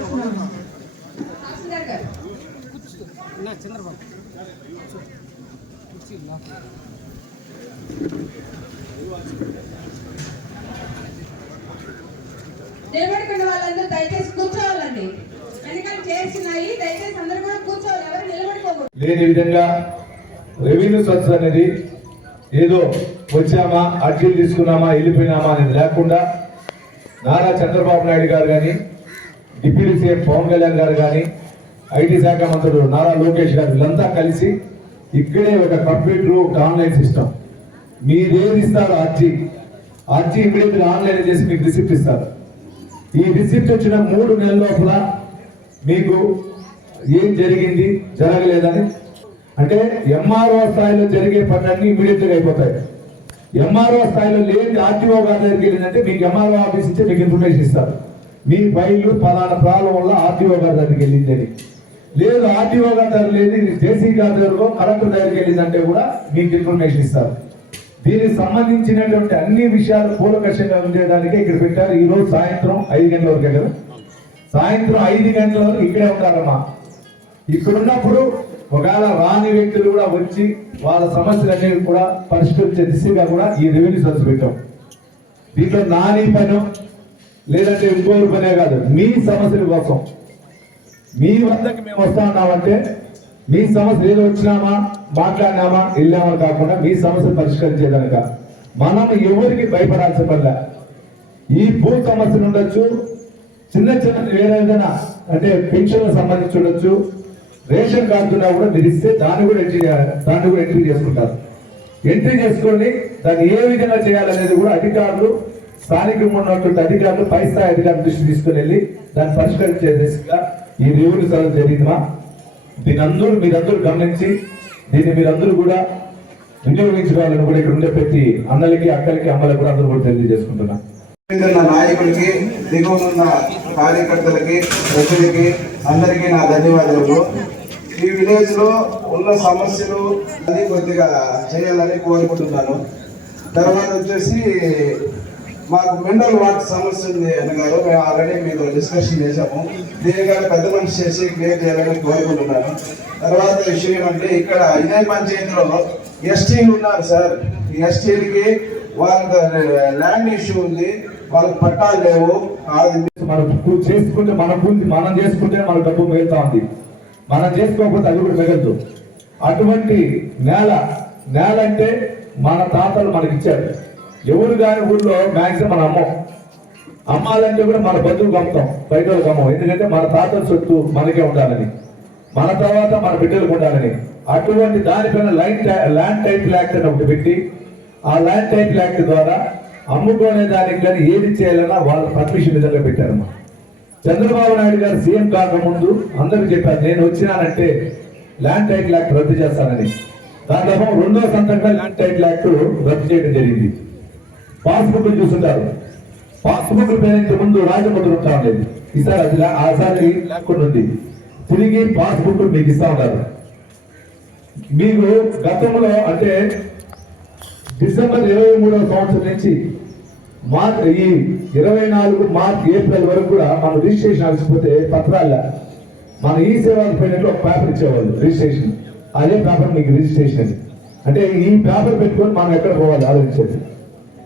కోరుతున్నాము నిలబడుకున్న వాళ్ళందరూ దయచేసి కూర్చోవాలండి. వెనకాల చేస్తున్నాయి దయచేసి అందరూ కూడా కూర్చోవాలి. ఎవరు నిలబడుకోకూడదు. లేని విధంగా రెవెన్యూ సర్చ్ అనేది ఏదో వచ్చామా అర్జీలు తీసుకున్నామా వెళ్ళిపోయినామా అనేది లేకుండా నారా చంద్రబాబు నాయుడు గారు కానీ డిప్యూటీ సీఎం పవన్ కళ్యాణ్ గారు కానీ ఐటీ శాఖ మంత్రులు నారా లోకేష్ గారు వీళ్ళంతా కలిసి ఇక్కడే ఒక కంప్యూటర్ ఒక ఆన్లైన్ సిస్టమ్ మీరేది ఇస్తారు అర్జీ. అర్జీ ఇమీడియట్ ఆన్లైన్ చేసి మీకు రిసిప్ట్ ఇస్తారు. ఈ రిసిప్ట్ వచ్చిన మూడు నెలల లోపల మీకు ఏం జరిగింది జరగలేదని. అంటే ఎంఆర్ఓ స్థాయిలో జరిగే పనులన్నీ ఇమీడియట్గా అయిపోతాయి. ఎంఆర్ఓ స్థాయిలో లేని ఆర్టీఓ గారి దగ్గరికి వెళ్ళిందంటే మీకు ఎంఆర్ఓ ఆఫీస్ ఇచ్చే మీకు ఇన్ఫర్మేషన్ ఇస్తారు. మీ ఫైలు పలానా ప్రాబ్లం వల్ల ఆర్టీఓ గారి దగ్గరికి వెళ్ళిందని లేదు ఆర్టీఓ గారి దగ్గర లేదు జేసీ గారి దగ్గర కలెక్టర్ దగ్గరికి వెళ్ళిందంటే కూడా మీకు ఇన్ఫర్మేషన్ ఇస్తారు. దీనికి సంబంధించినటువంటి అన్ని విషయాలు కూలకషంగా ఉండేదానికి ఇక్కడ పెట్టారు. ఈ రోజు సాయంత్రం ఐదు గంటల వరకే కదా? సాయంత్రం ఐదు గంటల వరకు ఇక్కడే ఉంటారమ్మా ఇక్కడున్నప్పుడు ఒకవేళ రాని వ్యక్తులు కూడా వచ్చి వాళ్ళ సమస్యలన్నీ కూడా పరిష్కరించే దిశగా కూడా ఈ రెవెన్యూ సర్స్ పెట్టాం. దీంట్లో నాని పని లేదంటే ఇంకొకరి పనే కాదు. మీ సమస్యల కోసం. మీ వద్దకి మేము వస్తా ఉన్నామంటే మీ సమస్య ఏదో వచ్చినామా మాట్లాడినామా వెళ్ళామా కాకుండా మీ సమస్య పరిష్కరించేదనక. మనం ఎవరికి భయపడాల్సిన పనిలే ఈ భూ సమస్యలు ఉండొచ్చు చిన్న చిన్న వేరే ఏదైనా అంటే పెన్షన్ సంబంధించి ఉండొచ్చు రేషన్ కార్డున్నా కూడా మీరు ఇస్తే దాన్ని కూడా ఎంట్రీ చేయాలి దాన్ని కూడా ఎంట్రీ చేసుకుంటారు. ఎంట్రీ చేసుకొని దాన్ని ఏ విధంగా చేయాలనేది కూడా అధికారులు స్థానికంగా ఉన్నటువంటి అధికారులు పై స్థాయి అధికారుల దృష్టి తీసుకుని వెళ్ళి దాన్ని పరిష్కరించే దిశగా ఈ రివ్యూ సభ జరిగిందా దీనందరూ మీరందరూ గమనించి దీన్ని మీరందరూ కూడా వినియోగించుకోవాలని కూడా ఇక్కడ ఉండే ప్రతి అన్నలకి అక్కలకి అమ్మలకు కూడా అందరూ కూడా తెలియజేసుకుంటున్నా. నాయకుడికి నాయకులకి దిగువనున్న కార్యకర్తలకి ప్రజలకి అందరికీ నా ధన్యవాదాలు. ఈ విలేజ్లో ఉన్న సమస్యలు అది కొద్దిగా చేయాలని కోరుకుంటున్నాను. తర్వాత వచ్చేసి మాకు మినరల్ వాటర్ సమస్య ఉంది అనగారు మేము ఆల్రెడీ మీతో డిస్కషన్ చేశాము. దీని కానీ పెద్ద మనిషి చేసి క్లియర్ చేయాలని కోరుకుంటున్నాను. తర్వాత విషయం ఏమంటే ఇక్కడ ఇదే పంచాయతీలో ఎస్టీలు ఉన్నారు సార్. ఈ ఎస్టీలకి వాళ్ళకి ల్యాండ్ ఇష్యూ ఉంది. వాళ్ళకి పట్టాలు లేవు. అది మనం చేసుకుంటే మన పూర్తి మనం చేసుకుంటే మన డబ్బు మిగులుతా ఉంది. మనం చేసుకోకపోతే అది కూడా మిగలదు. అటువంటి నేల నేల అంటే మన తాతలు మనకి ఇచ్చారు. ఎవరు కాని ఊళ్ళో మ్యాక్సిమం మన అమ్మం. అమ్మాలంటే కూడా మన బంధువులకు అమ్ముతాం బయట వాళ్ళకి అమ్మం ఎందుకంటే మన తాతల సొత్తు మనకే ఉండాలని మన తర్వాత మన బిడ్డలకు ఉండాలని. అటువంటి దానిపైన లైన్ ల్యాండ్ టైప్ యాక్ట్ అని ఒకటి పెట్టి ఆ ల్యాండ్ టైప్ యాక్ట్ ద్వారా అమ్ముకునే దానికి కానీ ఏది చేయాలన్నా వాళ్ళ పర్మిషన్ విధంగా పెట్టారమ్మా. చంద్రబాబు నాయుడు గారు సీఎం కాకముందు అందరికి చెప్పారు నేను వచ్చినానంటే ల్యాండ్ టైటిల్ యాక్ట్ రద్దు చేస్తానని. దాంట్లో రెండో సంతకంగా ల్యాండ్ టైటిల్ యాక్ట్ రద్దు చేయడం జరిగింది. పాస్బుక్ చూస్తుంటారు. పాస్బుక్ పేరెంట్ ముందు రాజముద్ర ఉంటా ఉండేది. ఈసారి అది ఆసారి లేకుండా ఉంది. తిరిగి పాస్బుక్ మీకు ఇస్తా ఉన్నారు. మీకు గతంలో అంటే డిసెంబర్ ఇరవై మూడవ సంవత్సరం నుంచి మార్చ్ ఈ ఇరవై నాలుగు మార్చ్ ఏప్రిల్ వరకు కూడా మనం రిజిస్ట్రేషన్ అలసిపోతే పత్రాల మన ఈ సేవల పేరు ఒక పేపర్ ఇచ్చేవాళ్ళు రిజిస్ట్రేషన్. అదే పేపర్ మీకు రిజిస్ట్రేషన్. అంటే ఈ పేపర్ పెట్టుకొని మనం ఎక్కడ పోవాలి ఆలోచించేది?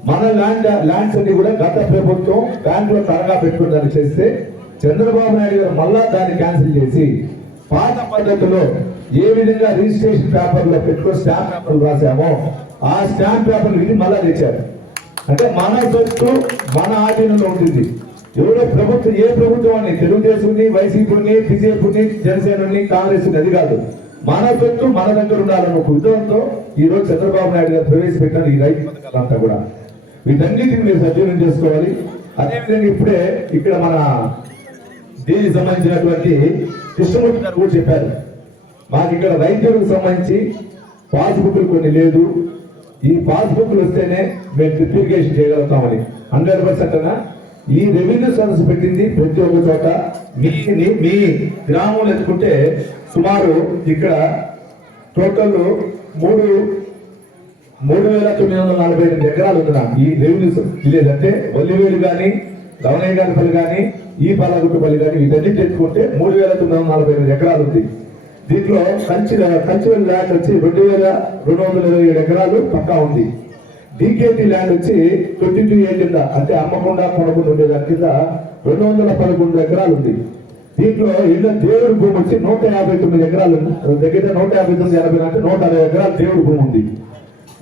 మన ల్యాండ్ ల్యాండ్స్ అన్ని కూడా గత ప్రభుత్వం బ్యాంకులో తరగా పెట్టుకుని దాన్ని చేస్తే చంద్రబాబు నాయుడు గారు మళ్ళా దాన్ని క్యాన్సిల్ చేసి పాత పద్ధతిలో ఏ విధంగా రిజిస్ట్రేషన్ పేపర్లో పెట్టుకుని పెట్టుకొని స్టాంప్ పేపర్లు రాసామో ఆ స్టాంప్ పేపర్ ఇది మళ్ళా తెచ్చారు. అంటే మన సొత్తు మన ఆధీనంలో ఉంటుంది. ఎవరో ప్రభుత్వం ఏ ప్రభుత్వం అని తెలుగుదేశంని వైసీపీని బీజేపీని జనసేనని కాంగ్రెస్ అది కాదు. మన సొత్తు మన దగ్గర ఉండాలన్న ఒక ఉద్యమంతో ఈ రోజు చంద్రబాబు నాయుడు గారు ప్రవేశపెట్టారు ఈ రైతు అంతా కూడా. వీటన్నిటిని మీరు సద్వినియోగం చేసుకోవాలి. అదేవిధంగా ఇప్పుడే ఇక్కడ మన దీనికి సంబంధించినటువంటి కృష్ణమూర్తి గారు కూడా చెప్పారు. మాకు ఇక్కడ వైద్యులకు సంబంధించి పాస్బుక్లు కొన్ని లేదు. ఈ పాస్బుక్లు వస్తేనే మేము ట్రిప్లికేషన్ చేయగలుగుతామని. హండ్రెడ్ పర్సెంట్ ఈ రెవెన్యూ సర్వీస్ పెట్టింది ప్రతి ఒక్క చోట. మీ మీ గ్రామంలో ఎత్తుకుంటే సుమారు ఇక్కడ టోటల్ మూడు మూడు వేల తొమ్మిది వందల నలభై ఎనిమిది ఎకరాలు ఉందిరా ఈ రెవెన్యూ విలేజ్ అంటే వల్లివేలు కానీ గవనయ్యగారిపల్లి కానీ ఈ పాలగుట్టుపల్లి కానీ వీటన్నిటి తెచ్చుకుంటే మూడు వేల తొమ్మిది వందల నలభై ఎనిమిది ఎకరాలు ఉంది. దీంట్లో కంచి కంచివెల్ ల్యాండ్ వచ్చి రెండు వేల రెండు వందల ఇరవై ఏడు ఎకరాలు పక్కా ఉంది. డీకేటీ ల్యాండ్ వచ్చి ట్వంటీ టూ ఏ కింద అంటే అమ్మకుండా పడకుండా ఉండే దాని కింద రెండు వందల పదకొండు ఎకరాలు ఉంది. దీంట్లో ఇళ్ళ దేవుడి భూమి వచ్చి నూట యాభై తొమ్మిది ఎకరాలు దగ్గర నూట యాభై తొమ్మిది ఎనభై అంటే నూట అరవై ఎకరాలు దేవుడి భూమి ఉంది.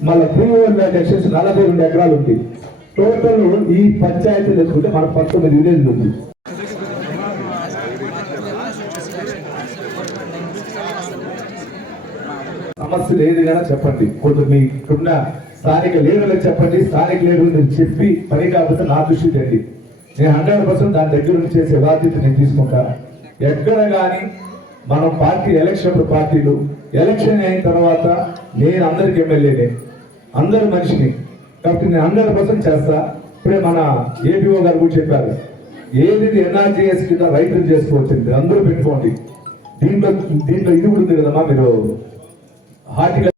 మళ్ళీ ప్రీమియం ల్యాండ్ వచ్చేసి నలభై రెండు ఎకరాలు ఉంది. టోటల్ ఈ పంచాయతీ తెచ్చుకుంటే మనకు పంతొమ్మిది విలేజ్ ఉంది. సమస్యలు ఏదైనా చెప్పండి. కొంచెం మీకున్న స్థానిక లీడర్లకు చెప్పండి. స్థానిక లీడర్లకు చెప్పి పని కాకపోతే నా దృష్టి తెండి నేను హండ్రెడ్ పర్సెంట్ దాని దగ్గర నుంచి చేసే బాధ్యత నేను తీసుకుంటాను ఎక్కడ కానీ మనం పార్టీ ఎలక్షన్ పార్టీలు. ఎలక్షన్ అయిన తర్వాత నేను అందరికి ఎమ్మెల్యేనే. అందరి మనిషిని కాబట్టి నేను హండ్రెడ్ పర్సెంట్ చేస్తా. ఇప్పుడే మన ఏపీఓ గారు కూడా చెప్పారు. ఏది ఎన్ఆర్జీఎస్ కింద రైతులు చేసుకోవచ్చు అందరూ పెట్టుకోండి. దీంట్లో దీంట్లో ఇది కూడా ఉంది కదమ్మా మీరు. హార్టికల్